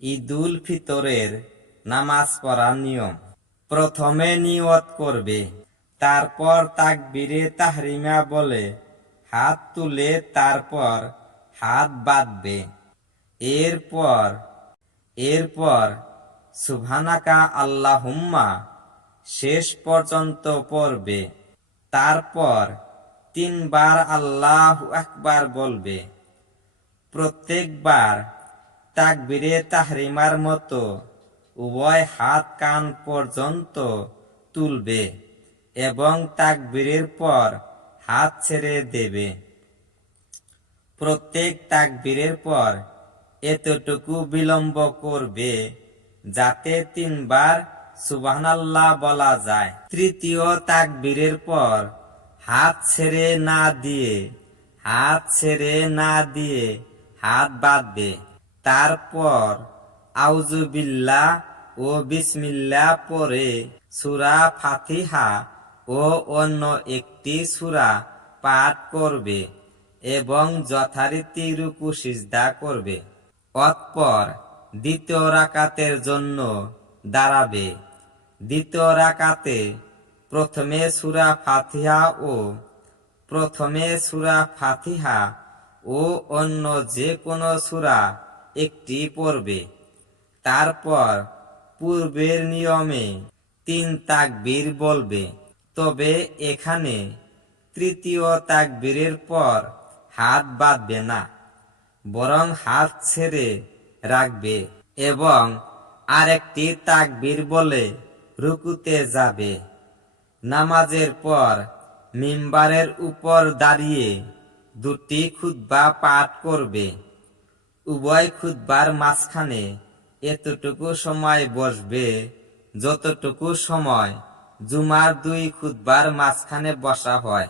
ঈদুল ফিতরের নামাজ পড়ার নিয়ম। প্রথমে নিয়ত করবে, তারপর তাকবীরে তাহরিমা বলে হাত তুলে তারপর হাত বাঁধবে। এরপর সুবহানাকা আল্লাহুম্মা শেষ পর্যন্ত পড়বে। তারপর 3 বার আল্লাহু আকবার বলবে। প্রত্যেকবার তাকবীরে তাহরিমার মতো উভয় হাত কান পর্যন্ত তুলবে এবং তাকবীরের পর হাত ছেড়ে দেবে। প্রত্যেক তাকবীরের পর এতটুকু বিলম্ব করবে যাতে 3 বার সুবহানাল্লাহ বলা যায়। তৃতীয় তাকবীরের পর হাত ছেড়ে না দিয়ে হাত বাঁধবে। তারপর আউযুবিল্লাহ ও বিসমিল্লাহ পড়ে সূরা ফাতিহা ও অন্য একটি সূরা পাঠ করবে এবং যথারীতি রুকু সিজদা করবে। অতঃপর দ্বিতীয় রাকাতের জন্য দাঁড়াবে। দ্বিতীয় রাকাতে প্রথমে সূরা ফাতিহা ও অন্য যে কোনো সূরা একটি পড়বে। তারপর পূর্বের নিয়মে 3 তাকবীর বলবে। তবে এখানে তৃতীয় তাকবীরের পর হাত বাঁধবে না, বরং হাত ছেড়ে রাখবে এবং আরেকটি তাকবীর বলে রুকুতে যাবে। নামাজের পর মিম্বারের উপর দাঁড়িয়ে 2টি খুতবা পাঠ করবে। উভয় খুতবার মাঝখানে এতটুকু সময় বসবে যতটুকু সময় জুমার 2 খুতবার মাঝখানে বসা হয়।